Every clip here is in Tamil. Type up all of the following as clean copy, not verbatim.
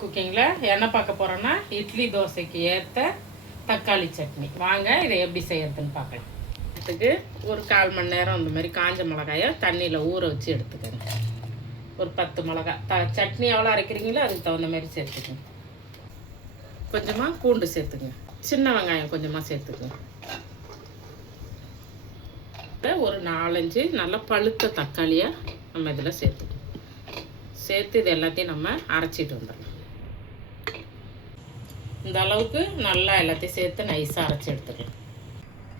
குக்கிங்கில் என்ன பார்க்க போகிறோன்னா இட்லி தோசைக்கு ஏற்ற தக்காளி சட்னி. வாங்க இதை எப்படி செய்யறதுன்னு பார்க்கலாம். இதுக்கு ஒரு 1/4 மணி நேரம் இந்த மாதிரி காஞ்ச மிளகாயை தண்ணியில் ஊற வச்சு எடுத்துக்கோங்க. ஒரு 10 மிளகாய் சட்னி எவ்வளோ அரைக்கிறீங்களோ அதுக்கு தகுந்த மாதிரி சேர்த்துக்கோங்க. கொஞ்சமாக பூண்டு சேர்த்துக்குங்க. சின்ன வெங்காயம் கொஞ்சமாக சேர்த்துக்குங்க. ஒரு 4-5 நல்லா பழுத்த தக்காளியை நம்ம இதில் சேர்த்துக்கணும். சேர்த்து இது எல்லாத்தையும் நம்ம அரைச்சிட்டு வந்துடலாம். இந்த அளவுக்கு நல்லா எல்லாத்தையும் சேர்த்து நைஸாக அரைச்சி எடுத்துக்கலாம்.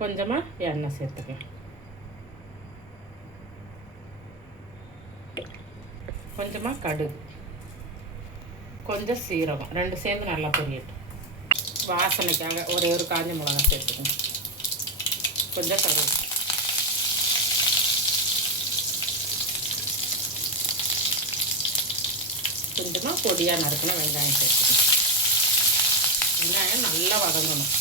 கொஞ்சமாக எண்ணெய் சேர்த்துக்கலாம். கொஞ்சமாக கடுகு, கொஞ்சம் சீரகம், 2 சேர்ந்து நல்லா பொரியட்டும். வாசனைக்காக ஒரே ஒரு காஞ்ச மிளகாய் சேர்த்துக்கணும். கொஞ்சம் கருவேப்பிலை, கொஞ்சமாக பொடியாக நறுக்கணும் வெங்காயம் சேர்த்துக்கணும். வெங்காயம் நல்லா வதங்கணும்.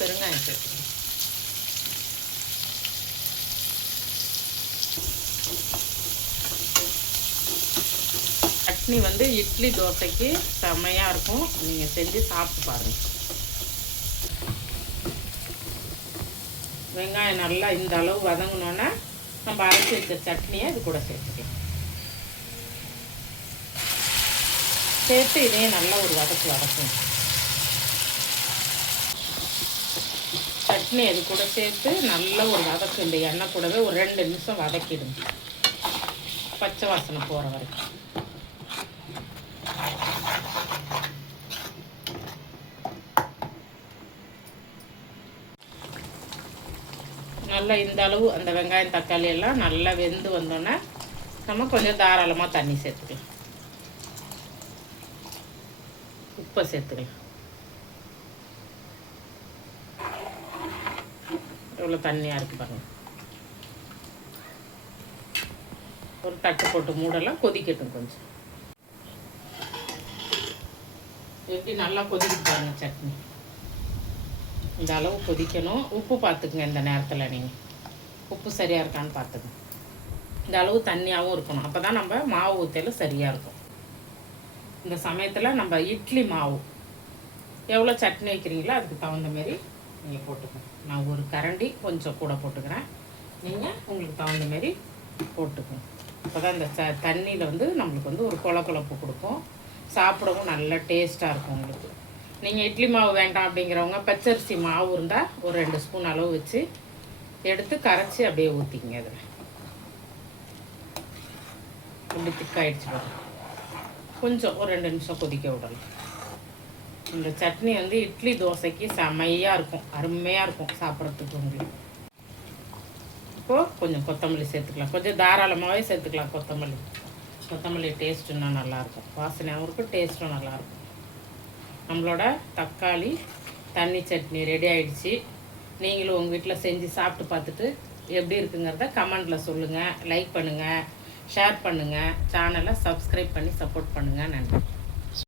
பெருங்காயம் சேர்த்துக்கணும். சட்னி இட்லி தோசைக்கு செம்மையாக இருக்கும். நீங்கள் செஞ்சு சாப்பிட்டு பாருங்கள். வெங்காயம் நல்லா இந்த அளவு வதங்கினோன்னா நம்ம அரைச்சி வச்ச சட்னியை இது கூட சேர்த்துக்கலாம். சேர்த்து இதையும் நல்லா ஒரு வதக்கணும். சட்னி இது கூட சேர்த்து நல்லா ஒரு வதக்கு. இந்த எண்ணெய் கூடவே ஒரு 2 நிமிஷம் வதக்கிடுங்க, பச்சை வாசனை போகிற வரைக்கும். நல்லா இந்த அளவு அந்த வெங்காயம் தக்காளி எல்லாம் நல்லா வெந்து வந்தோன்னே நம்ம கொஞ்சம் தாராளமாக தண்ணி சேர்த்துக்கலாம். உப்பை சேர்த்துக்கலாம். எவ்வளோ தண்ணியாக இருக்குது பாருங்கள். ஒரு தட்டு போட்டு மூடலாம், கொதிக்கட்டும். கொஞ்சம் எப்படி நல்லா கொதிக்கிட்டு பாருங்க சட்னி. இந்த அளவு கொதிக்கணும். உப்பு பார்த்துக்குங்க. இந்த நேரத்தில் நீங்கள் உப்பு சரியாக இருக்கான்னு பார்த்துக்குங்க. இந்த அளவு தண்ணியாகவும் இருக்கணும். அப்போ தான் நம்ம மாவு ஊற்றலும் சரியாக இருக்கும். இந்த சமயத்தில் நம்ம இட்லி மாவு எவ்வளோ சட்னி வைக்கிறீங்களோ அதுக்கு தகுந்த மாரி நீங்கள் போட்டுக்கணும். நான் ஒரு கரண்டி கொஞ்சம் கூட போட்டுக்கிறேன். நீங்கள் உங்களுக்கு தகுந்த மாரி போட்டுக்கணும். அப்போ தான் இந்த தண்ணியில் நம்மளுக்கு ஒரு கொழப்பு கொடுக்கும். சாப்பிடவும் நல்ல டேஸ்ட்டாக இருக்கும் உங்களுக்கு. நீங்கள் இட்லி மாவு வேண்டாம் அப்படிங்கிறவங்க பச்சரிசி மாவு இருந்தால் ஒரு 2 ஸ்பூன் அளவு வச்சு எடுத்து கரைச்சி அப்படியே ஊற்றிக்கிங்க. அதில் அப்படி திக்காயிடுச்சு பாருங்க. கொஞ்சம் ஒரு 2 நிமிஷம் கொதிக்க விடலாம். இந்த சட்னி இட்லி தோசைக்கு செம்மையாக இருக்கும், அருமையாக இருக்கும் சாப்பிட்றதுக்கு உங்களுக்கு. இப்போது கொஞ்சம் கொத்தமல்லி சேர்த்துக்கலாம். கொஞ்சம் தாராளமாகவே சேர்த்துக்கலாம். கொத்தமல்லி டேஸ்ட் இன்னும் நல்லாயிருக்கும். வாசனையாகவும் இருக்கும், டேஸ்ட்டும் நல்லாயிருக்கும். நம்மளோட தக்காளி தண்ணி சட்னி ரெடி ஆகிடுச்சு. நீங்களும் உங்கள் வீட்டில் செஞ்சு சாப்பிட்டு பார்த்துட்டு எப்படி இருக்குங்கிறத கமெண்டில் சொல்லுங்கள். லைக் பண்ணுங்கள், ஷேர் பண்ணுங்கள், சேனலை சப்ஸ்கிரைப் பண்ணி சப்போர்ட் பண்ணுங்கள். நன்றி.